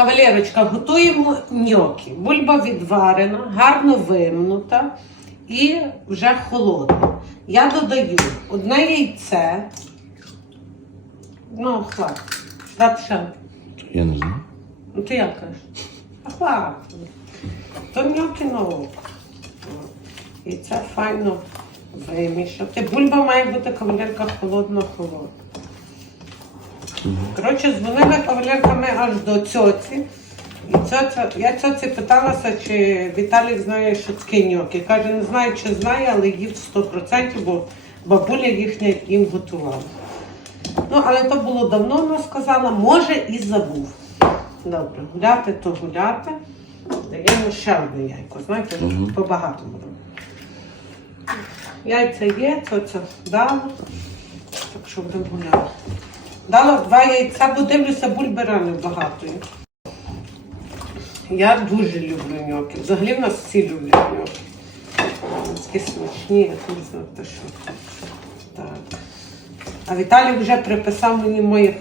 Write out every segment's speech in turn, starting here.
Кавалерочка, готуємо ньокі. Бульба відварена, гарно вимнута і вже холодна. Я додаю одне яйце. Ну, хват. Дати. Я не знаю. Ну ти як кажеш? Хват. То ньокі на око. І це файно вимішати. Бульба має бути кавалерка холодно-холодна. Коротше, дзвонили кавалерками аж до цьоці. І цьоця, я цьоці питалася, чи Віталік знає, що таке ньокі. Каже, не знаю, чи знає, але їв 100%, бо бабуля їхня їм готувала. Ну, але то було давно, вона сказала, може і забув. Добре, гуляти, то гуляти. Даємо ще одне яйко. Знаєте, Мгм. по-багатому робимо. Яйця є, цьоця дала. Так що будемо гуляти. Дала два яйця, бо дивлюся, бульби рано багато. Я дуже люблю ньоки. Взагалі в нас всі люблять ньоки. Такі смачні, як не знаю, те, що. Так. А Віталій вже приписав мені моїх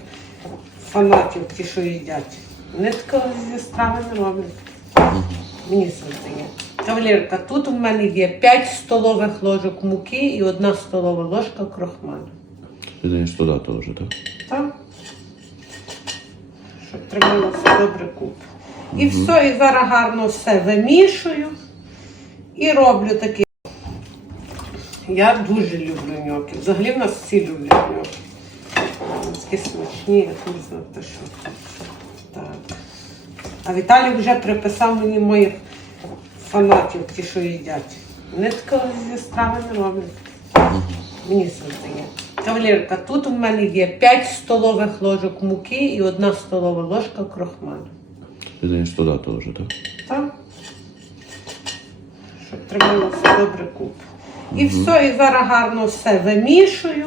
фанатів, ті, що їдять. Вони такого зі страви не роблять. Мені є. Кавалерка, тут у мене є 5 столових ложок муки і 1 столова ложка крохмалю. Ти даєш туди теж, так? Так? Щоб трималося добре куб. І все, і зараз гарно все вимішую і роблю такі. Я дуже люблю ньоки. Взагалі в нас всі люблять ньоки. Такі смачні, як не знаю, те, що. Так. А Віталій вже приписав мені моїх фанатів, ті, що їдять. Вони такого зі страви не роблять. Мені це є. Кавалерка, тут у мене є 5 столових ложок муки і 1 столова ложка крохмалю. Ти даєш туди теж, так? Так? Щоб трималося добре куб. І все, і зараз гарно все вимішую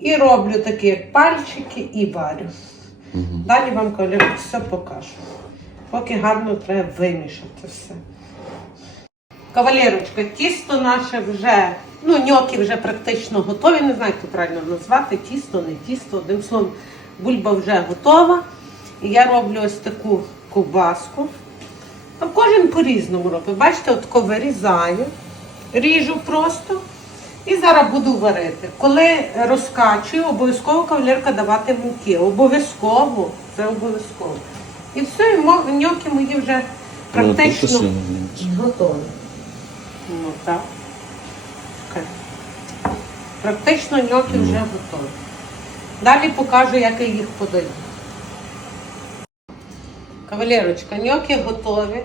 і роблю такі як пальчики і варю. Далі вам кавалерка все покажу. Поки гарно треба вимішати все. Кавалерочка, тісто наше вже, ну, ньоки вже практично готові. Не знаю, як це правильно назвати. Тісто, не тісто. Одним словом, бульба вже готова. І я роблю ось таку ковбаску. А кожен по-різному робить. Бачите, от вирізаю, ріжу просто і зараз буду варити. Коли розкачую, обов'язково кавалерка давати муки. Обов'язково, це обов'язково. І все, і ньоки мої вже практично готові. Ну так. Чекай. Практично ньоки вже готові. Далі покажу, як я їх подаю. Кавалерочка, ньоки готові.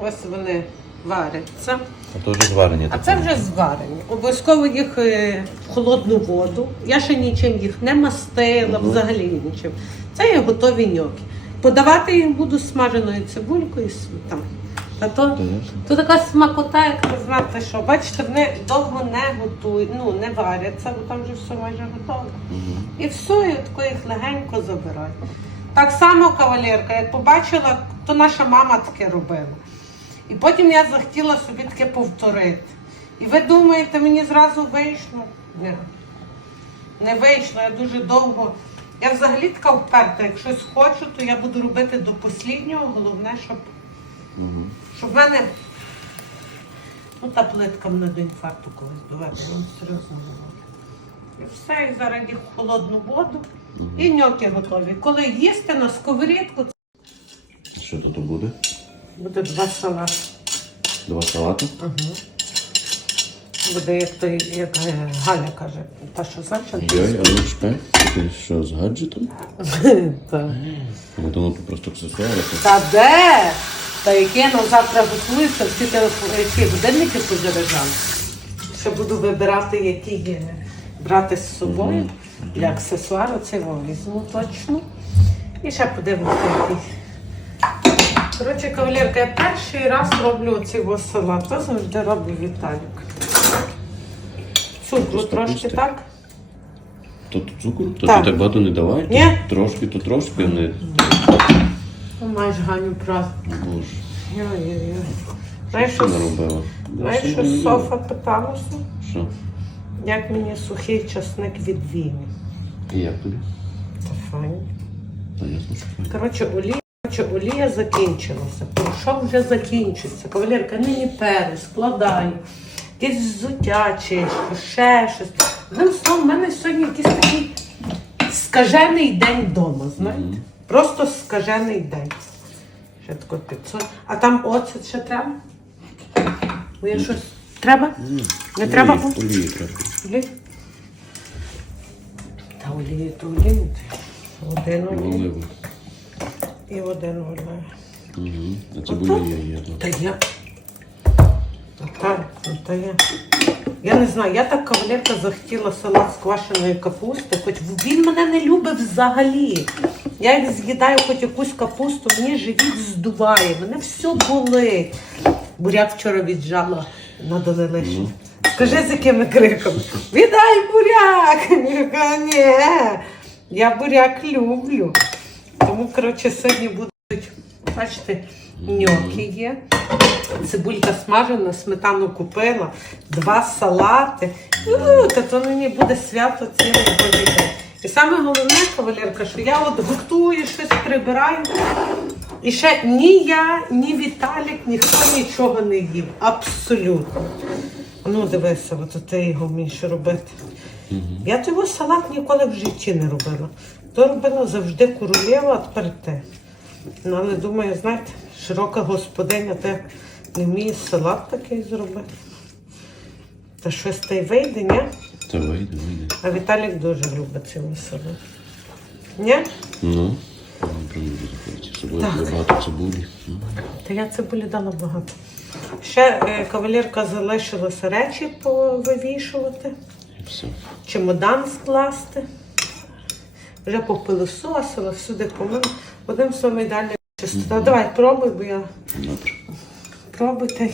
Ось вони варяться. А то вже зварені. А це вже зварені. Обов'язково їх е, в холодну воду. Я ще нічим їх не мастила, взагалі нічим. Це є готові ньоки. Подавати їх буду смаженою цибулькою і сметаною. Та то, то така смакота, як ви знаєте, що бачите, вони довго не готують, ну не варяться, бо там вже все майже готове. І все, і тако їх легенько забираю. Так само кавалерка, як побачила, то наша мама таке робила. І потім я захотіла собі таке повторити. І ви думаєте, мені зразу вийшло? Ні. Не вийшло, я дуже довго. Я взагалі така вперта, як щось хочу, то я буду робити до посліднього. Головне, щоб, Мгм. щоб в мене. Ну, та плитка мене до інфаркту колись доведе, я вам серйозно говорю. І все, і зараз їх в холодну воду. І ньоки готові. Коли їсти на сковорідку, Що тут буде? буде два салати. Два салати? Угу. Буде як той, як е, Галя каже, та що завжди. Йой, а ну чекай. Ти що, з гаджетом? Так. Я думав, просто аксесуари. Та де? Та яке нам завтра готується, всі телефони, ці будильники позаряджали. Ще буду вибирати, які є. Брати з собою для аксесуару, це його візьму точно. І ще подивимося. Коротше, кавалерка, я перший раз роблю цей салат. То завжди роблю Віталік. Цукру Просто трошки пусти. так. То тут цукру? То Так. ти так багато не давай? Ні. Трошки, то трошки не. Маєш Ганю правду. Боже, Йой-йой-йой. Знаєш, що що, наробила? знаєш, що Софа питалася? Що? Як мені сухий часник від Віні? І як тобі? Та файно. Та ясно, що файно. Коротше, олій Коротше, олія закінчилася, порошок вже закінчиться. Кавалерка, нині перескладаю. Якесь взуття чищу, ще щось. Одним словом, в мене сьогодні якийсь такий скажений день вдома, знаєте? Просто скажений день. Ще тако 500. А там оцет ще треба? Бо я щось. Треба? Не треба? Олії, олії треба. Олії? Та олії, то олії. Один олій і один олій. Угу. А це буде є. Та я. Так, ну, та я. Я не знаю, я так кавалерка захотіла салат з квашеної капусти, хоч він мене не любить взагалі. Я як з'їдаю хоч якусь капусту, мені живіт здуває, мене все болить. Буряк вчора віджала на долелищі. Скажи з якими криками. Віддай буряк! Я ні, я буряк люблю. Тому, коротше, сьогодні будуть, бачите, ньоки є. Цибулька смажена, сметану купила, два салати. У, та то нині буде свято цілий день. І саме головне, кавалерка, що я от готую, щось прибираю. І ще ні я, ні Віталік, ніхто нічого не їв. Абсолютно. Ну, дивися, от ти його вмієш робити. Я того салат ніколи в житті не робила. То робила завжди королева, а тепер ти. Ну, але думаю, знаєте, широка господиня те не вміє салат такий зробити. Та щось та й вийде, ні? Та вийде, вийде. А Віталік дуже любить цілий салат. Ні? Ну, прям дуже захочеться. Собою Так. багато цибулі. Ну, Та я цибулі дала багато. Ще е, кавалерка залишилося речі повивішувати, І все. чемодан скласти. Вже попилососила, всюди помила. Одним вами далі. чистота. Давай пробуй, бо я Добре. пробуйте.